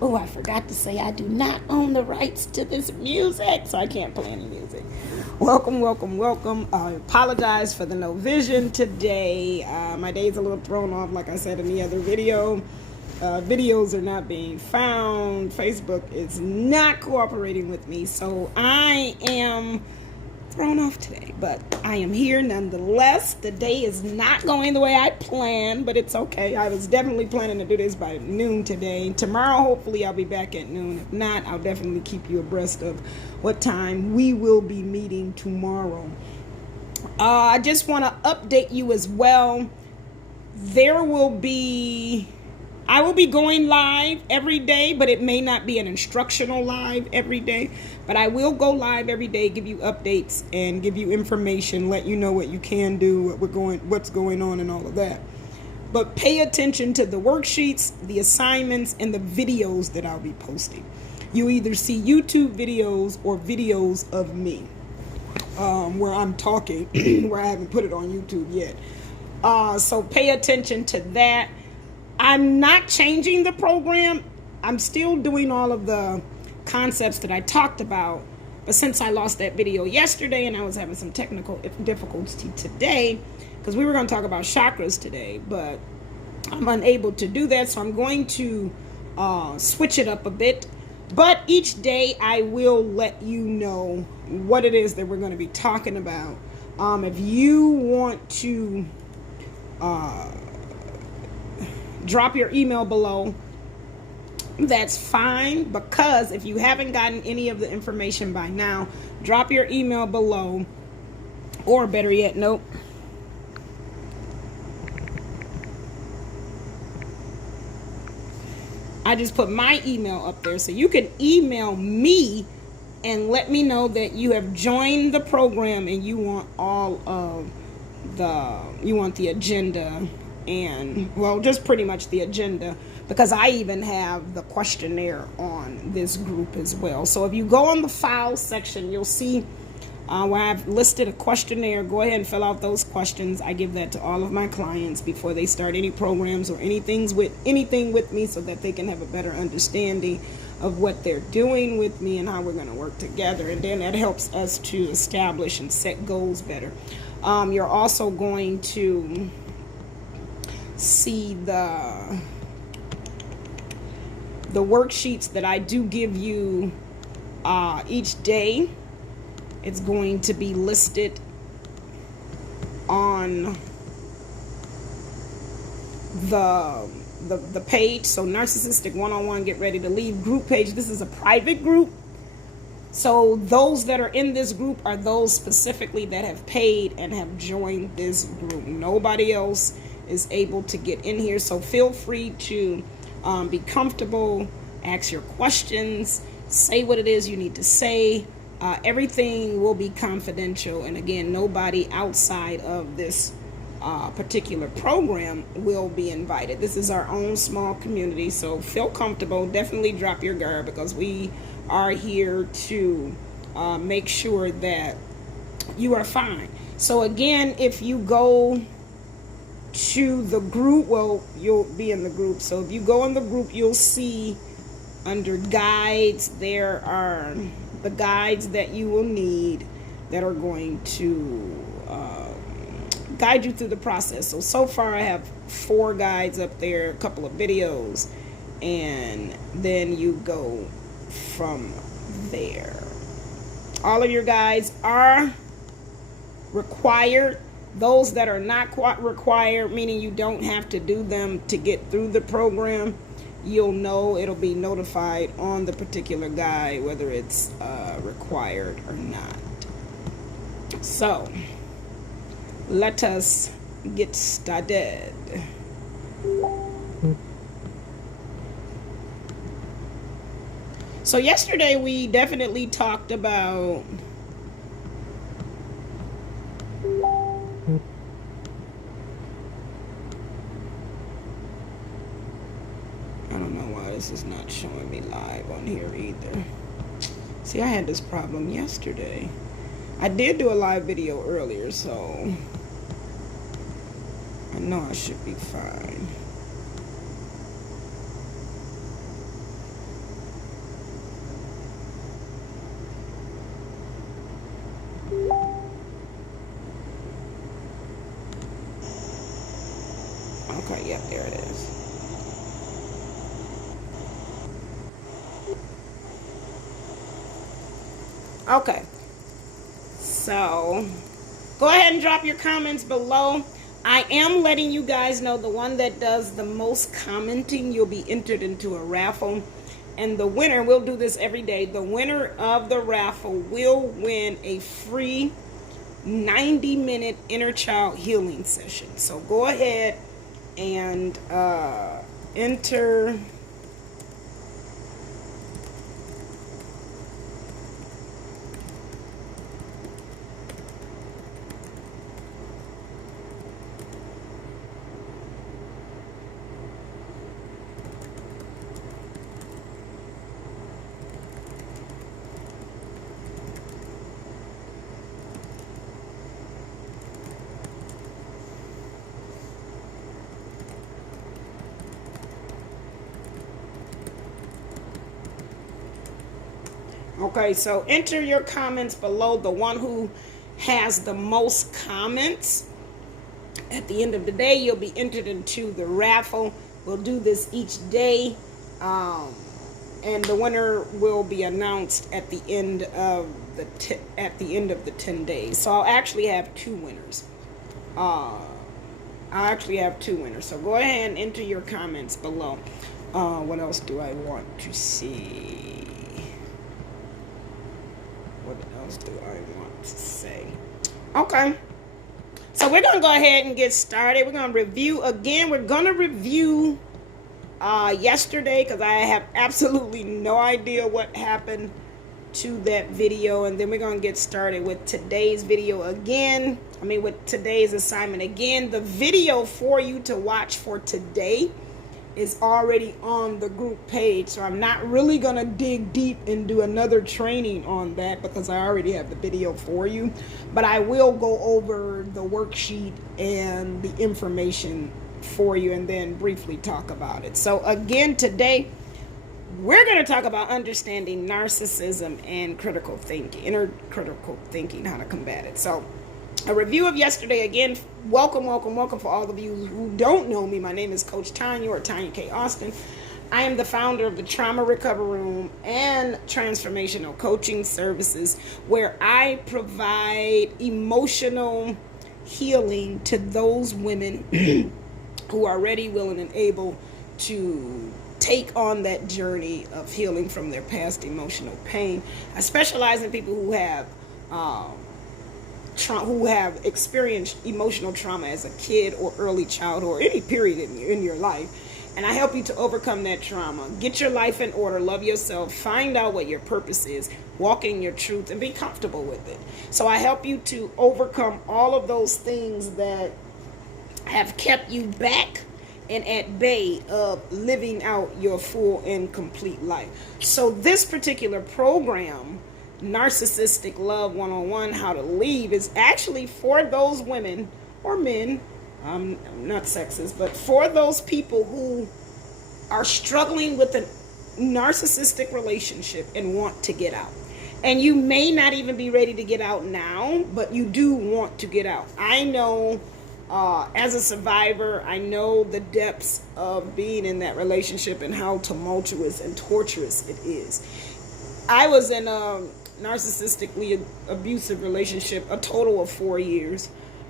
Oh, I forgot to say I do not own the rights to this music, so I can't play any music. Welcome, welcome, welcome. I apologize for the no vision today. My day's a little thrown off, like I said in the other video. Videos are not being found. Facebook is not cooperating with me, so I am thrown off today, but I am here nonetheless. The day is not going the way I planned, but it's okay. I was definitely planning to do this by noon today. Tomorrow, hopefully, I'll be back at noon. If not, I'll definitely keep you abreast of what time we will be meeting tomorrow. I just want to update you as well. I will be going live every day, but it may not be an instructional live every day. But I will go live every day, give you updates and give you information, let you know what you can do, what's going on and all of that. But pay attention to the worksheets, the assignments, and the videos that I'll be posting. You either see YouTube videos or videos of me where I'm talking, where I haven't put it on YouTube yet. So pay attention to that. I'm not changing the program. I'm still doing all of the concepts that I talked about. But since I lost that video yesterday and I was having some technical difficulty today, because we were going to talk about chakras today, but I'm unable to do that. So I'm going to switch it up a bit. But each day I will let you know what it is that we're going to be talking about. If you want to drop your email below, that's fine, because if you haven't gotten any of the information by now, drop your email below, or better yet, nope, I just put my email up there, so you can email me and let me know that you have joined the program and you want all of the agenda. And, well, just pretty much the agenda, because I even have the questionnaire on this group as well. So if you go on the files section, you'll see where I've listed a questionnaire. Go ahead and fill out those questions. I give that to all of my clients before they start any programs or anything with me, so that they can have a better understanding of what they're doing with me and how we're going to work together. And then that helps us to establish and set goals better. You're also going to see the worksheets that I do give you each day. It's going to be listed on the page. So Narcissistic 101 Get Ready to Leave group page. This is a private group. So those that are in this group are those specifically that have paid and have joined this group. Nobody else is able to get in here. So feel free to be comfortable, ask your questions, say what it is you need to say. Everything will be confidential. And again, nobody outside of this particular program will be invited. This is our own small community. So feel comfortable. Definitely drop your guard, because we are here to make sure that you are fine. So again, if you go to the group, well, you'll be in the group. So if you go in the group, you'll see under guides, there are the guides that you will need that are going to guide you through the process. So far I have 4 guides up there, a couple of videos, and then you go from there. All of your guides are required. Those that are not quite required, meaning you don't have to do them to get through the program, you'll know, it'll be notified on the particular guide whether it's required or not. So let us get started. So yesterday we definitely talked about this is not showing me live on here either. See, I had this problem yesterday. I did do a live video earlier, so I know I should be fine. Okay. So go ahead and drop your comments below. I am letting you guys know the one that does the most commenting, you'll be entered into a raffle. And the winner, we'll do this every day, the winner of the raffle will win a free 90-minute inner child healing session. So go ahead and enter. Okay, so enter your comments below. The one who has the most comments at the end of the day, you'll be entered into the raffle. We'll do this each day, and the winner will be announced at the end of the 10 days. So I'll actually have two winners. So go ahead and enter your comments below. What else do I want to see? What else do I want to say? Okay. So we're going to go ahead and get started. We're going to review again. We're going to review yesterday because I have absolutely no idea what happened to that video. And then we're going to get started with today's video again. With today's assignment again. The video for you to watch for today is already on the group page, so I'm not really gonna dig deep and do another training on that because I already have the video for you, but I will go over the worksheet and the information for you and then briefly talk about it. So again, today we're going to talk about understanding narcissism and critical thinking, inner critical thinking, how to combat it. So a review of yesterday. Again, welcome for all of you who don't know me. My name is Coach Tanya, or Tanya K. Austin. I am the founder of the Trauma Recovery Room and Transformational Coaching Services, where I provide emotional healing to those women who are ready, willing, and able to take on that journey of healing from their past emotional pain. I specialize in people who have experienced emotional trauma as a kid or early childhood or any period in your life. And I help you to overcome that trauma, get your life in order, love yourself, find out what your purpose is, walk in your truth, and be comfortable with it. So I help you to overcome all of those things that have kept you back and at bay of living out your full and complete life. So this particular program, Narcissistic Love 101, How to Leave, is actually for those women or men, I'm not sexist, but for those people who are struggling with a narcissistic relationship and want to get out. And you may not even be ready to get out now, but you do want to get out. I know, as a survivor, I know the depths of being in that relationship and how tumultuous and torturous it is. I was in a narcissistically abusive relationship a total of 4 years.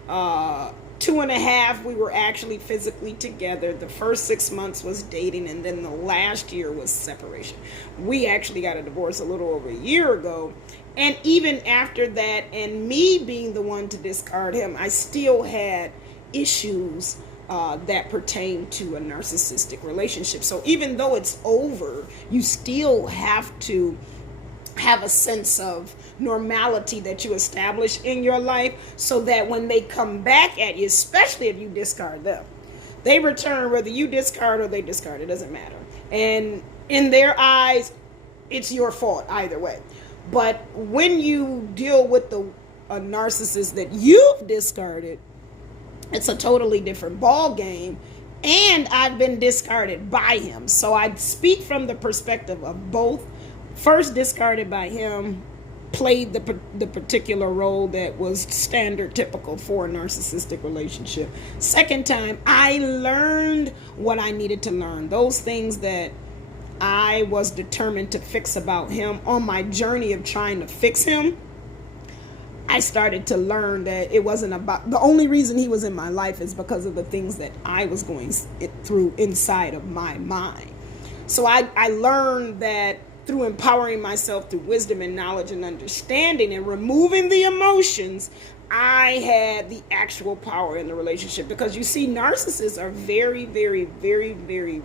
2.5 we were actually physically together. The first 6 months was dating, and then the last year was separation. We actually got a divorce a little over a year ago, and even after that, and me being the one to discard him, I still had issues that pertain to a narcissistic relationship. So even though it's over, you still have to have a sense of normality that you establish in your life, so that when they come back at you, especially if you discard them, they return, whether you discard or they discard, it doesn't matter. And in their eyes, it's your fault either way. But when you deal with a narcissist that you've discarded, it's a totally different ball game. And I've been discarded by him. So I speak from the perspective of both. First discarded by him, played the particular role that was standard, typical for a narcissistic relationship. Second time, I learned what I needed to learn. Those things that I was determined to fix about him. On my journey of trying to fix him, I started to learn that it wasn't about, the only reason he was in my life is because of the things that I was going through inside of my mind. So I learned that through empowering myself through wisdom and knowledge and understanding and removing the emotions, I had the actual power in the relationship. Because you see, narcissists are very, very, very, very,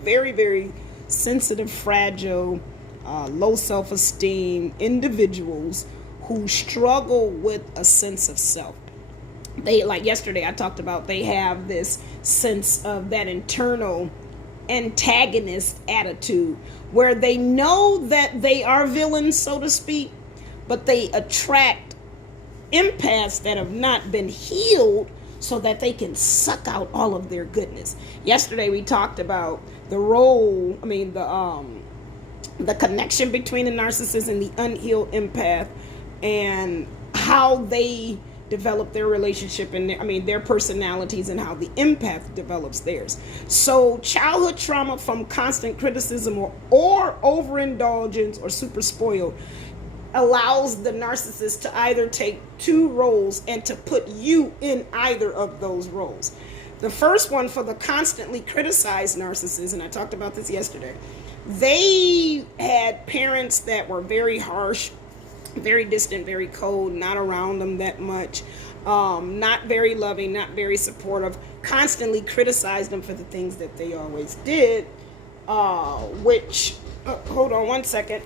very, very sensitive, fragile, low self-esteem individuals who struggle with a sense of self. They, like yesterday I talked about, they have this sense of that internal antagonist attitude where they know that they are villains, so to speak, but they attract empaths that have not been healed so that they can suck out all of their goodness. Yesterday we talked about the connection between the narcissist and the unhealed empath, and how they develop their relationship and their personalities, and how the empath develops theirs. So childhood trauma from constant criticism or overindulgence or super spoiled allows the narcissist to either take two roles and to put you in either of those roles. The first one, for the constantly criticized narcissist, and I talked about this yesterday, they had parents that were very harsh, very distant, very cold, not around them that much, not very loving, not very supportive, constantly criticized them for the things that they always did, hold on one second.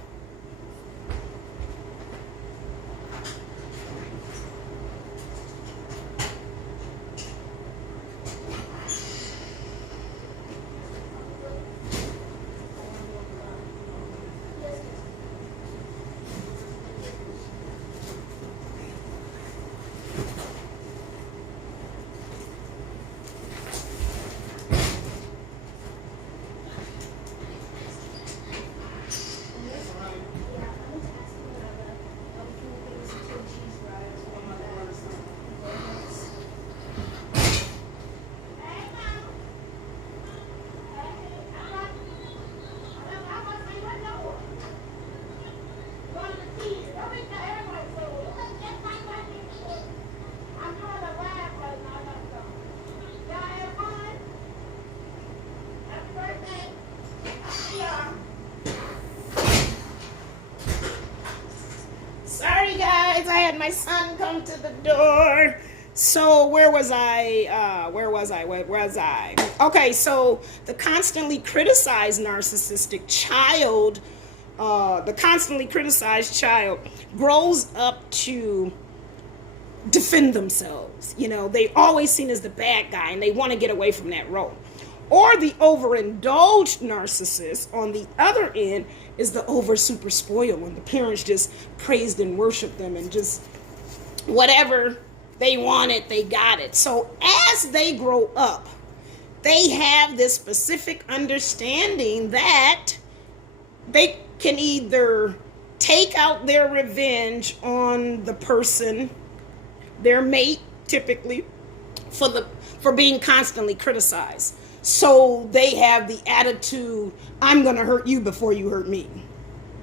Sorry guys, I had my son come to the door. So where was I? Okay, so the constantly criticized narcissistic child, the constantly criticized child grows up to defend themselves. You know, they always seen as the bad guy and they want to get away from that role. Or the overindulged narcissist on the other end is the over super spoiled, when the parents just praised and worshiped them and just whatever they wanted, they got it. So as they grow up, they have this specific understanding that they can either take out their revenge on the person, their mate, typically, for being constantly criticized. So they have the attitude, I'm going to hurt you before you hurt me.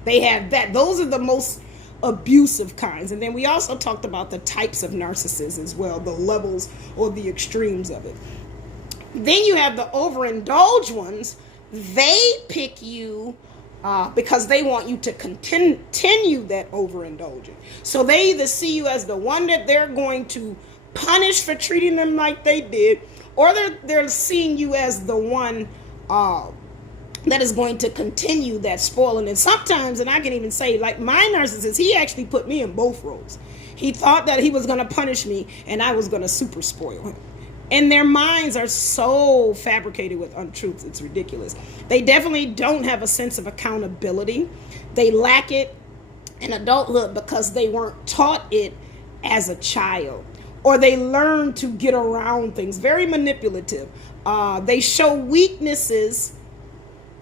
They have that. Those are the most abusive kinds. And then we also talked about the types of narcissists as well, the levels or the extremes of it. Then you have the overindulged ones. They pick you because they want you to continue that overindulging. So they either see you as the one that they're going to punish for treating them like they did, or they're seeing you as the one that is going to continue that spoiling. And sometimes, and I can even say, like my narcissist, he actually put me in both roles. He thought that he was going to punish me and I was going to super spoil him. And their minds are so fabricated with untruths, it's ridiculous. They definitely don't have a sense of accountability. They lack it in adulthood because they weren't taught it as a child. Or they learn to get around things, very manipulative. They show weaknesses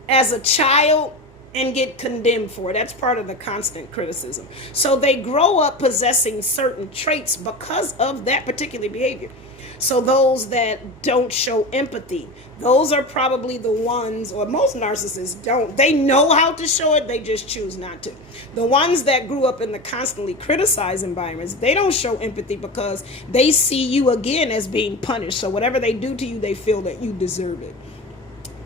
as a child and get condemned for it. That's part of the constant criticism. So they grow up possessing certain traits because of that particular behavior. So those that don't show empathy, those are probably the ones, or most narcissists don't. They know how to show it, they just choose not to. The ones that grew up in the constantly criticized environments, they don't show empathy because they see you again as being punished. So whatever they do to you, they feel that you deserve it.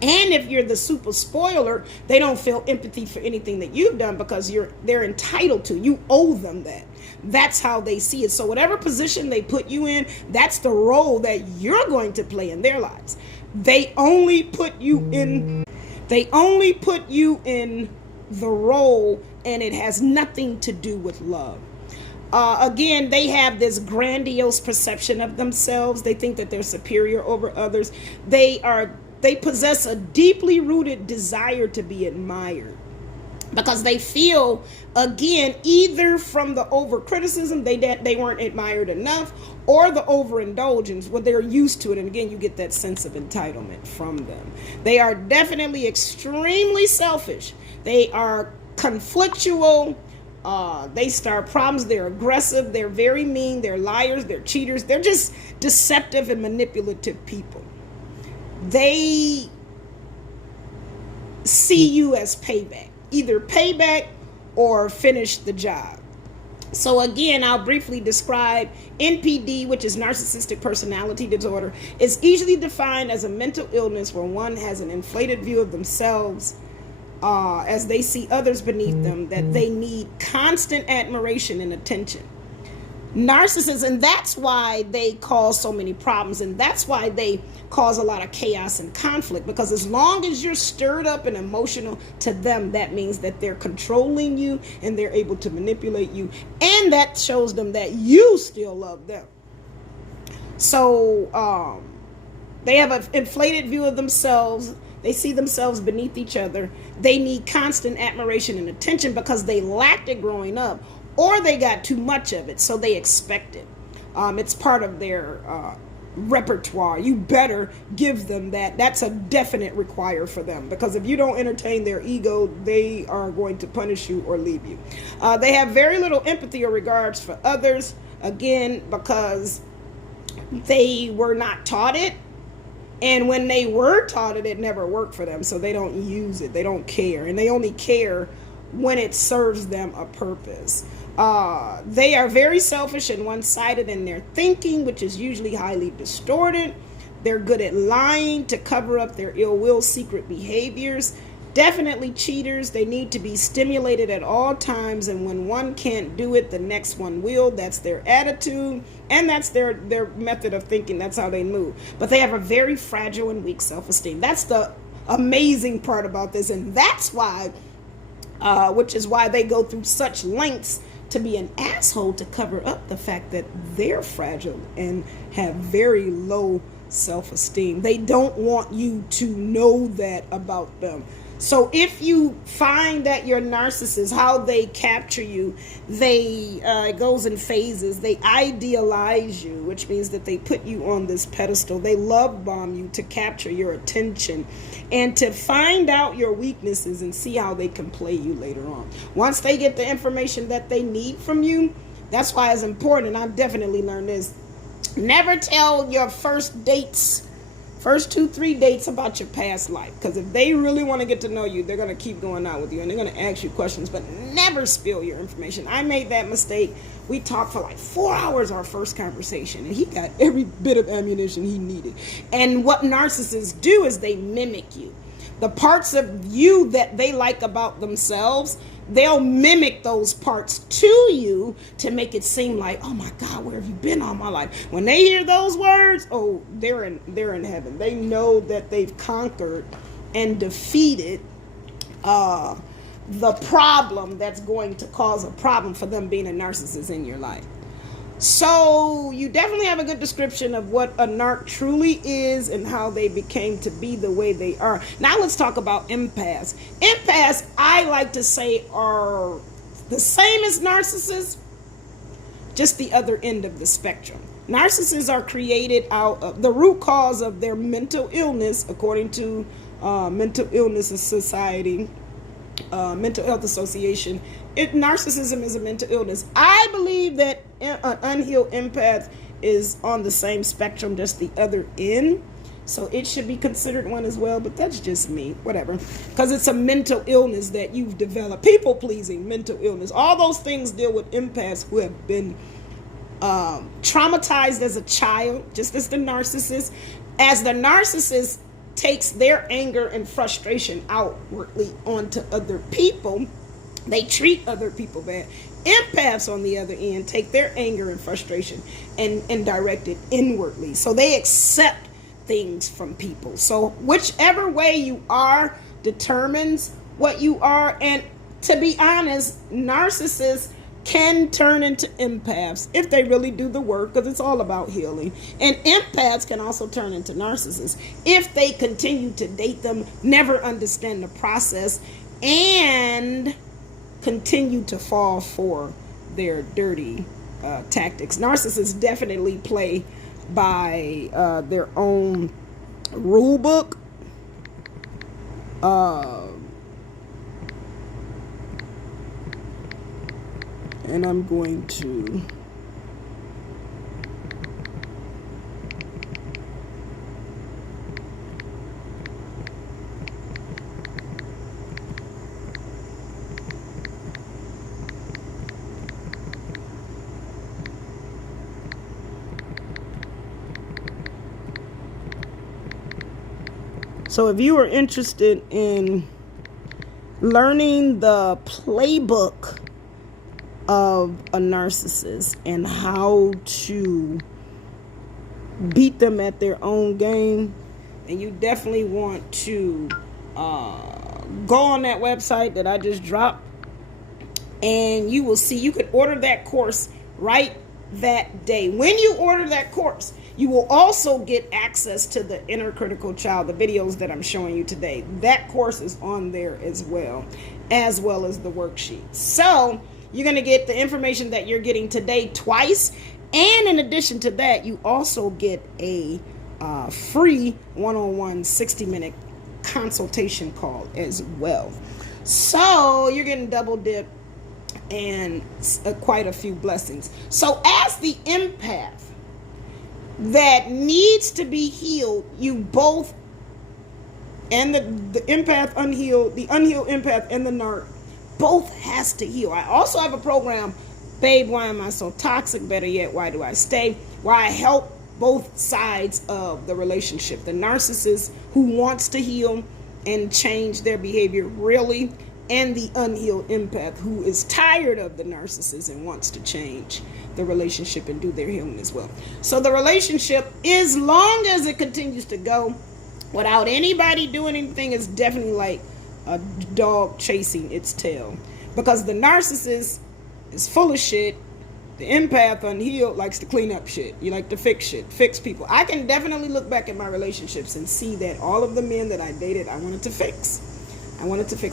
And if you're the super spoiler, they don't feel empathy for anything that you've done because they're entitled to. You owe them that. That's how they see it. So whatever position they put you in, that's the role that you're going to play in their lives. They only put you in the role, and it has nothing to do with love. Again, they have this grandiose perception of themselves. They think that they're superior over others. They possess a deeply rooted desire to be admired because they feel, again, either from the over criticism, they weren't admired enough, or the overindulgence, where they're used to it. And again, you get that sense of entitlement from them. They are definitely extremely selfish. They are conflictual. They start problems. They're aggressive. They're very mean. They're liars. They're cheaters. They're just deceptive and manipulative people. They see you as payback, either payback or finish the job. So again, I'll briefly describe NPD, which is narcissistic personality disorder. It's easily defined as a mental illness where one has an inflated view of themselves as they see others beneath them, that they need constant admiration and attention. Narcissists, and that's why they cause so many problems, and that's why they cause a lot of chaos and conflict, because as long as you're stirred up and emotional to them, that means that they're controlling you and they're able to manipulate you, and that shows them that you still love them. So they have an inflated view of themselves. They see themselves beneath each other. They need constant admiration and attention because they lacked it growing up, or they got too much of it, so they expect it. It's part of their repertoire. You better give them that. That's a definite require for them, because if you don't entertain their ego, they are going to punish you or leave you. They have very little empathy or regards for others, again, because they were not taught it. And when they were taught it, it never worked for them, so they don't use it. They don't care, and they only care when it serves them a purpose. They are very selfish and one-sided in their thinking, which is usually highly distorted. They're good at lying to cover up their ill will, secret behaviors. Definitely cheaters. They need to be stimulated at all times, and when one can't do it, the next one will. That's their attitude, and that's their method of thinking. That's how they move. But they have a very fragile and weak self-esteem. That's the amazing part about this, and that's why, which is why they go through such lengths to be an asshole to cover up the fact that they're fragile and have very low self-esteem. They don't want you to know that about them. So if you find that your narcissist, how they capture you, it goes in phases. They idealize you, which means that they put you on this pedestal. They love bomb you to capture your attention and to find out your weaknesses and see how they can play you later on. Once they get the information that they need from you, that's why it's important, and I've definitely learned this. Never tell your first 2-3 dates about your past life, because if they really want to get to know you, they're going to keep going out with you and they're going to ask you questions, but never spill your information. I made that mistake. We talked for like 4 hours our first conversation, and he got every bit of ammunition he needed. And what narcissists do is they mimic you. The parts of you that they like about themselves, they'll mimic those parts to you to make it seem like, oh my God, where have you been all my life? When they hear those words, oh, they're in heaven. They know that they've conquered and defeated the problem that's going to cause a problem for them being a narcissist in your life. So you definitely have a good description of what a narc truly is and how they became to be the way they are. Now let's talk about empaths. Empaths, I like to say, are the same as narcissists, just the other end of the spectrum. Narcissists are created out of the root cause of their mental illness, according to Mental Illness Society, Mental Health Association. Narcissism is a mental illness. I believe that an unhealed empath is on the same spectrum, just the other end. So it should be considered one as well, but that's just me, whatever. Because it's a mental illness that you've developed. People pleasing, mental illness. All those things deal with empaths who have been traumatized as a child, just as the narcissist. As the narcissist takes their anger and frustration outwardly onto other people, they treat other people bad. Empaths, on the other end, take their anger and frustration and direct it inwardly. So they accept things from people. So whichever way you are determines what you are. And to be honest, narcissists can turn into empaths if they really do the work, because it's all about healing. And empaths can also turn into narcissists if they continue to date them, never understand the process, and continue to fall for their dirty tactics. Narcissists definitely play by their own rule book. And I'm going to So if you are interested in learning the playbook of a narcissist and how to beat them at their own game, and you definitely want to go on that website that I just dropped, and you will see you could order that course right that day. When you order that course, you will also get access to the Inner Critical Child, the videos that I'm showing you today. That course is on there as well as the worksheet. So you're going to get the information that you're getting today twice. And in addition to that, you also get a free one-on-one 60-minute consultation call as well. So you're getting double dip and quite a few blessings. So as the empath that needs to be healed, you both, and the empath unhealed, the unhealed empath and the narc, both has to heal. I also have a program, Babe, Why Am I So Toxic? Better yet, Why Do I Stay? Where I help both sides of the relationship. The narcissist who wants to heal and change their behavior really, and the unhealed empath who is tired of the narcissist and wants to change the relationship and do their healing as well. So the relationship, as long as it continues to go without anybody doing anything, is definitely like a dog chasing its tail, because the narcissist is full of shit. The empath unhealed likes to clean up shit. You like to fix shit, fix people. I can definitely look back at my relationships and see that all of the men that I dated, I wanted to fix.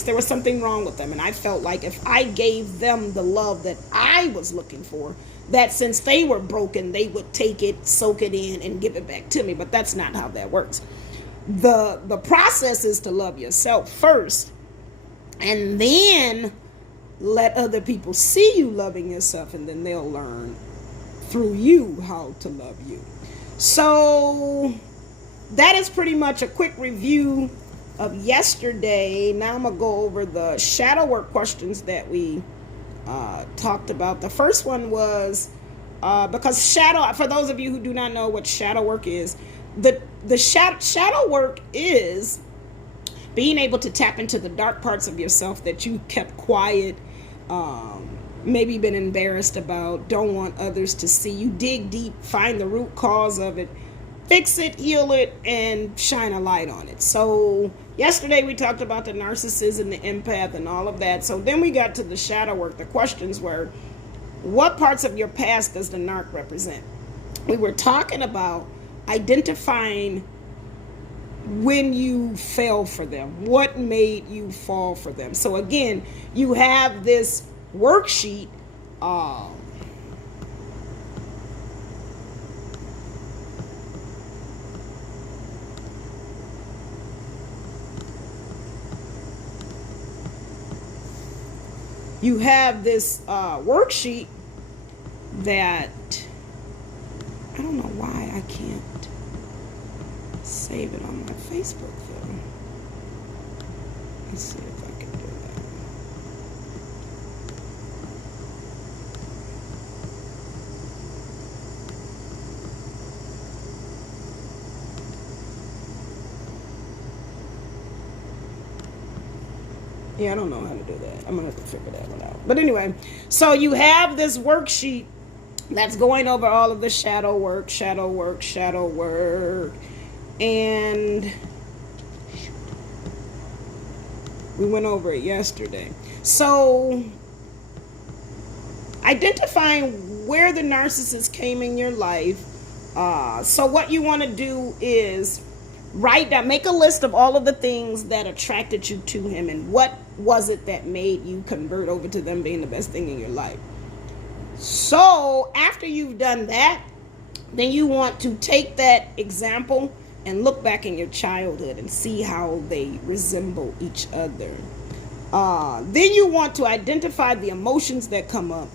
There was something wrong with them, and I felt like if I gave them the love that I was looking for, that since they were broken, they would take it, soak it in, and give it back to me. But that's not how that works. The process is to love yourself first, and then let other people see you loving yourself, and then they'll learn through you how to love you. So that is pretty much a quick review of yesterday. Now I'm going to go over the shadow work questions that we talked about. The first one was, because shadow, for those of you who do not know what shadow work is, the shadow work is being able to tap into the dark parts of yourself that you kept quiet, maybe been embarrassed about, don't want others to see. You dig deep, find the root cause of it, fix it, heal it, and shine a light on it. So yesterday we talked about the narcissist and the empath and all of that. So then we got to the shadow work. The questions were, what parts of your past does the narc represent? We were talking about identifying when you fell for them, what made you fall for them. So again, you have this worksheet. You have this worksheet that I don't know why I can't save it on my Facebook though. Let's see if I can do that. Yeah, I don't know how to do that. I'm gonna have to figure that one out. But anyway, so you have this worksheet that's going over all of the shadow work. And we went over it yesterday. So identifying where the narcissist came in your life. So what you want to do is write down, make a list of all of the things that attracted you to him and what was it that made you convert over to them being the best thing in your life. So after you've done that, then you want to take that example and look back in your childhood and see how they resemble each other. Then you want to identify the emotions that come up,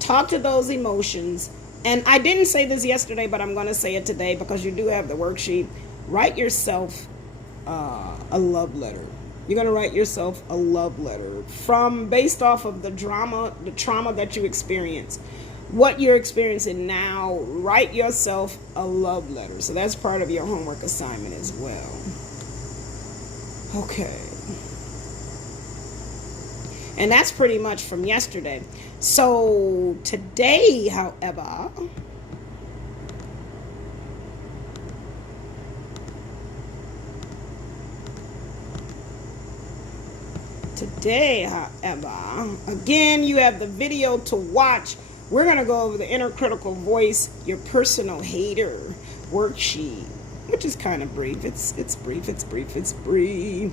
talk to those emotions. And I didn't say this yesterday, but I'm going to say it today because you do have the worksheet. Write yourself a love letter. You're going to write yourself a love letter based off of the trauma that you experienced. What you're experiencing now, write yourself a love letter. So that's part of your homework assignment as well. Okay. And that's pretty much from yesterday. So today, however, again, you have the video to watch. We're going to go over the inner critical voice, your personal hater worksheet, which is kind of brief. It's brief.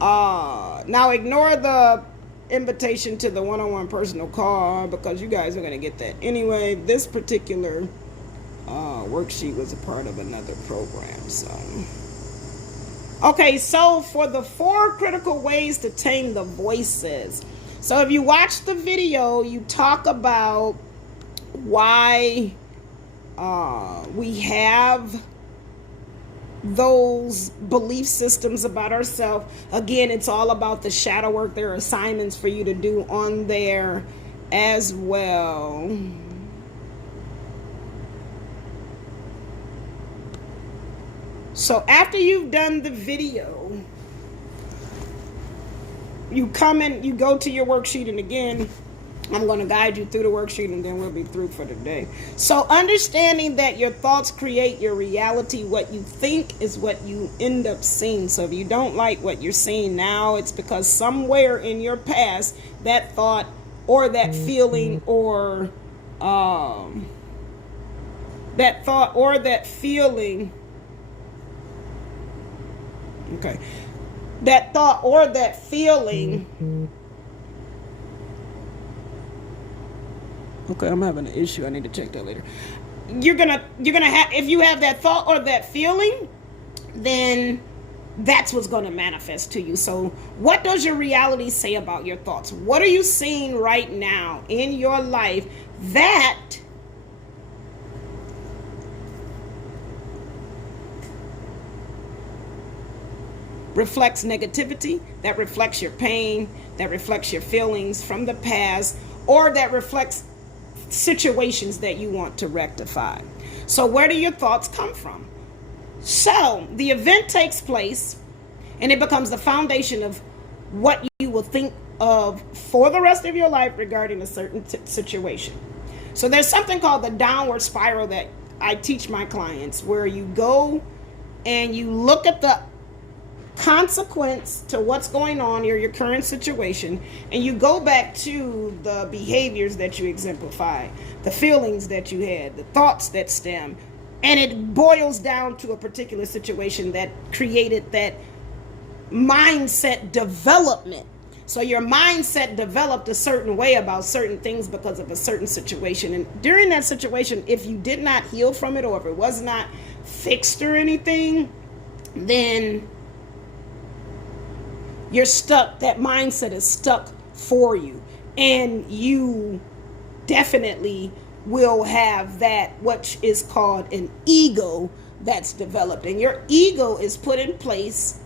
Now ignore the invitation to the one-on-one personal call because you guys are going to get that anyway. This particular worksheet was a part of another program. Okay, so for the 4 critical ways to tame the voices. So if you watch the video, you talk about why we have those belief systems about ourselves. Again, it's all about the shadow work. There are assignments for you to do on there as well. So after you've done the video, you come in, you go to your worksheet, and again, I'm going to guide you through the worksheet and then we'll be through for today. So understanding that your thoughts create your reality, what you think is what you end up seeing. So if you don't like what you're seeing now, it's because somewhere in your past, that thought or that feeling or okay, that thought or that feeling. Okay, I'm having an issue. I need to check that later. You're gonna have, if you have that thought or that feeling, then that's what's going to manifest to you. So what does your reality say about your thoughts? What are you seeing right now in your life that reflects negativity, that reflects your pain, that reflects your feelings from the past, or that reflects situations that you want to rectify? So where do your thoughts come from? So the event takes place and it becomes the foundation of what you will think of for the rest of your life regarding a certain situation. So there's something called the downward spiral that I teach my clients, where you go and you look at the consequence to what's going on in your current situation, and you go back to the behaviors that you exemplify, the feelings that you had, the thoughts that stem, and it boils down to a particular situation that created that mindset development. So your mindset developed a certain way about certain things because of a certain situation, and during that situation, if you did not heal from it, or if it was not fixed or anything, then you're stuck. That mindset is stuck for you, and you definitely will have that, which is called an ego that's developed. And your ego is put in place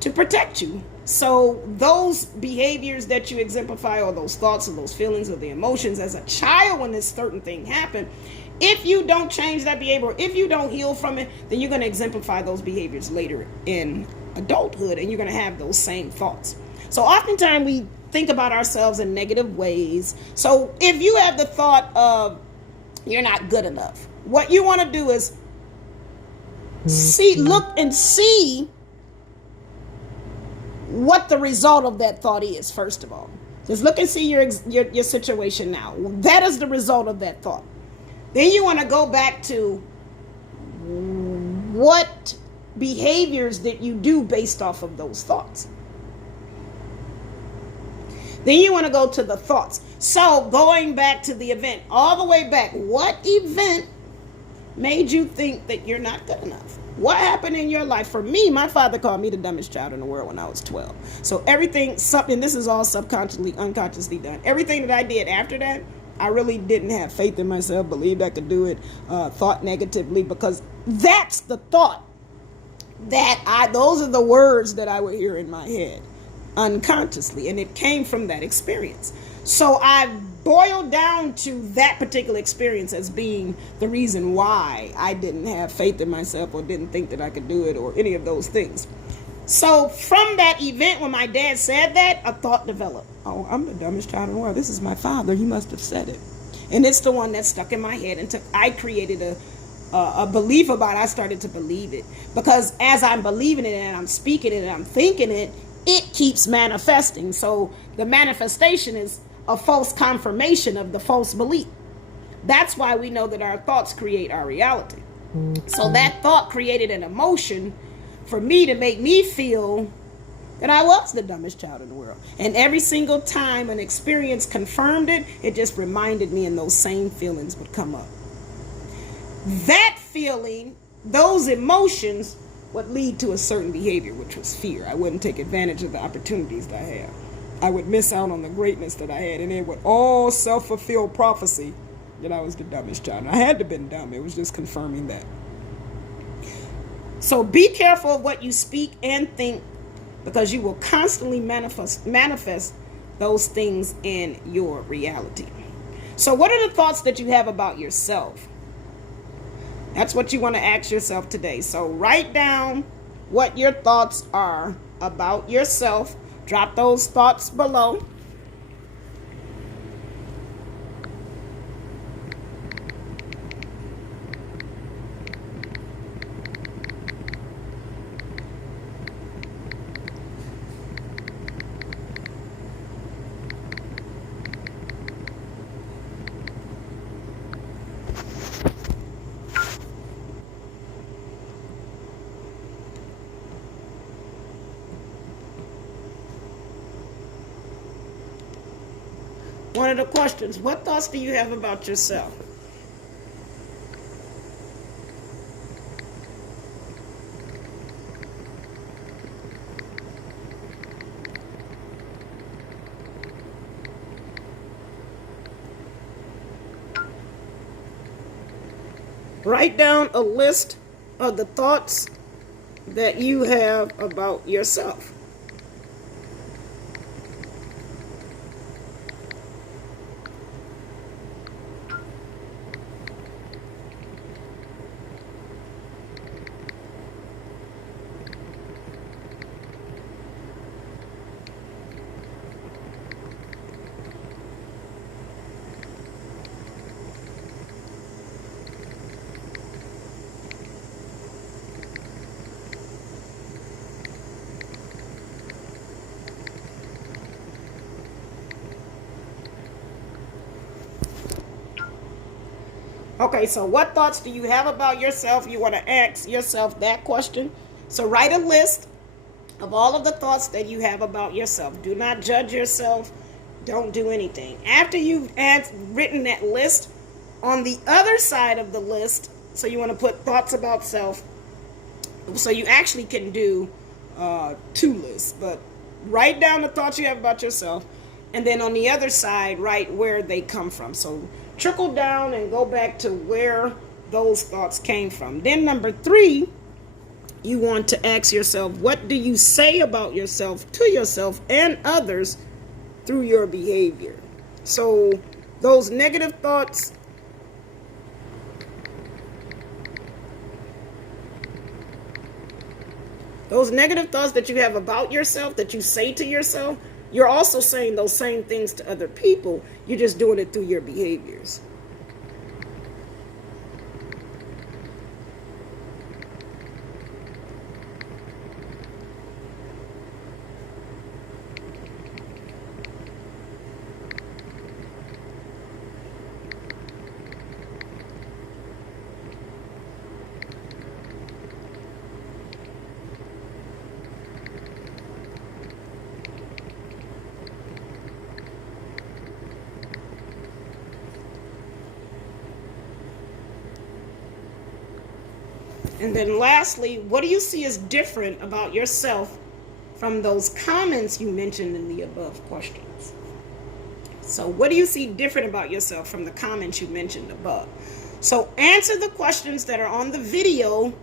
to protect you. So those behaviors that you exemplify, or those thoughts or those feelings or the emotions as a child when this certain thing happened, if you don't change that behavior, if you don't heal from it, then you're going to exemplify those behaviors later in adulthood, and you're going to have those same thoughts. So oftentimes we think about ourselves in negative ways. So if you have the thought of you're not good enough, what you want to do is look and see what the result of that thought is. First of all, just look and see your situation now. That is the result of that thought. Then you want to go back to what behaviors that you do based off of those thoughts. Then you want to go to the thoughts. So going back to the event, all the way back, what event made you think that you're not good enough? What happened in your life? For me, my father called me the dumbest child in the world when I was 12. So everything, something, this is all subconsciously, unconsciously done. Everything that I did after that, I really didn't have faith in myself, believed I could do it, thought negatively, because that's the thought those are the words that I would hear in my head unconsciously, and it came from that experience. So I boiled down to that particular experience as being the reason why I didn't have faith in myself or didn't think that I could do it or any of those things. So from that event, when my dad said that, a thought developed. Oh, I'm the dumbest child in the world. This is my father. He must have said it. And it's the one that stuck in my head until I created a belief about it. I started to believe it. Because as I'm believing it and I'm speaking it and I'm thinking it, it keeps manifesting. So the manifestation is a false confirmation of the false belief. That's why we know that our thoughts create our reality. So that thought created an emotion for me to make me feel that I was the dumbest child in the world. And every single time an experience confirmed it, it just reminded me, and those same feelings would come up. That feeling, those emotions would lead to a certain behavior, which was fear. I wouldn't take advantage of the opportunities that I had. I would miss out on the greatness that I had, and it would all self-fulfill prophecy that I was the dumbest child. I had to have been dumb. It was just confirming that. So be careful of what you speak and think, because you will constantly manifest those things in your reality. So what are the thoughts that you have about yourself? That's what you want to ask yourself today. So write down what your thoughts are about yourself. Drop those thoughts below. One of the questions, what thoughts do you have about yourself? Write down a list of the thoughts that you have about yourself. Okay, so what thoughts do you have about yourself? You want to ask yourself that question. So write a list of all of the thoughts that you have about yourself. Do not judge yourself. Don't do anything. After you've written that list, on the other side of the list, so you want to put thoughts about self. So you actually can do two lists, but write down the thoughts you have about yourself. And then on the other side, write where they come from. So trickle down and go back to where those thoughts came from. Then number 3, you want to ask yourself, what do you say about yourself to yourself and others through your behavior? So those negative thoughts, that you have about yourself, that you say to yourself, you're also saying those same things to other people. You're just doing it through your behaviors. And then lastly, what do you see as different about yourself from those comments you mentioned in the above questions? So what do you see different about yourself from the comments you mentioned above? So answer the questions that are on the video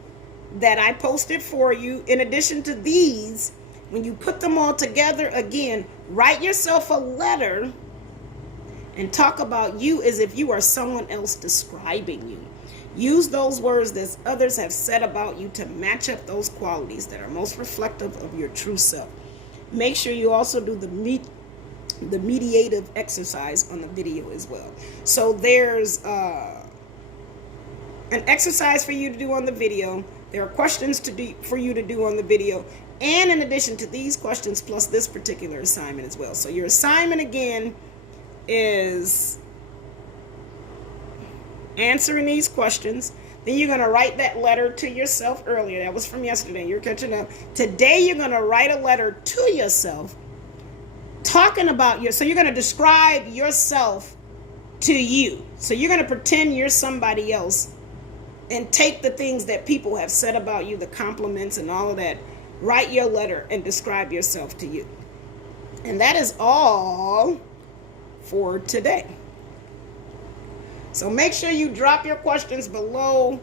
that I posted for you. In addition to these, when you put them all together, again, write yourself a letter and talk about you as if you are someone else describing you. Use those words that others have said about you to match up those qualities that are most reflective of your true self. Make sure you also do the mediative exercise on the video as well. So there's an exercise for you to do on the video. There are questions for you to do on the video. And in addition to these questions, plus this particular assignment as well. So your assignment again is answering these questions. Then you're going to write that letter to yourself earlier. That was from yesterday. You're catching up. Today you're going to write a letter to yourself talking about so you're going to describe yourself to you. So you're going to pretend you're somebody else and take the things that people have said about you, the compliments and all of that. Write your letter and describe yourself to you. And that is all for today. So make sure you drop your questions below.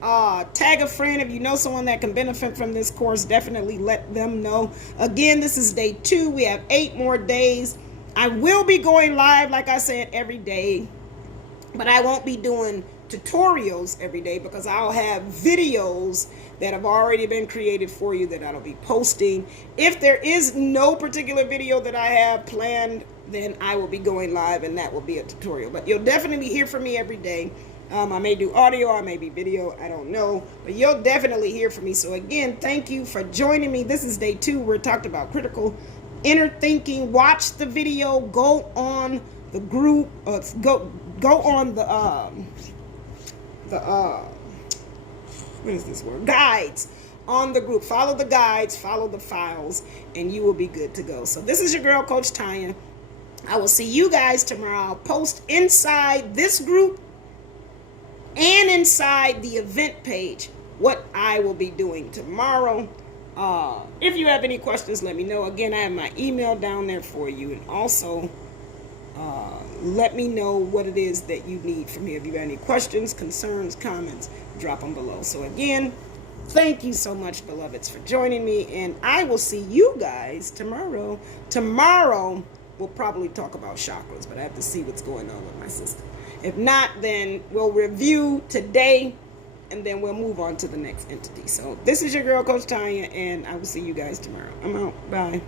Tag a friend. If you know someone that can benefit from this course, definitely let them know. Again, this is day 2. We have 8 more days. I will be going live, like I said, every day. But I won't be doing tutorials every day because I'll have videos that have already been created for you that I'll be posting. If there is no particular video that I have planned, then I will be going live and that will be a tutorial. But you'll definitely hear from me every day. I may do audio, I may be video, I don't know. But you'll definitely hear from me. So again, thank you for joining me. This is day 2. We're talking about critical inner thinking. Watch the video. Go on the group. Go on the what is this word? Guides on the group. Follow the guides, follow the files, and you will be good to go. So this is your girl, Coach Tanya. I will see you guys tomorrow. I'll post inside this group and inside the event page what I will be doing tomorrow. If you have any questions, let me know. Again, I have my email down there for you. And also, let me know what it is that you need from here. If you have any questions, concerns, comments, drop them below. So again, thank you so much, beloveds, for joining me. And I will see you guys tomorrow. Tomorrow, we'll probably talk about chakras, but I have to see what's going on with my system. If not, then we'll review today, and then we'll move on to the next entity. So this is your girl, Coach Tanya, and I will see you guys tomorrow. I'm out. Bye.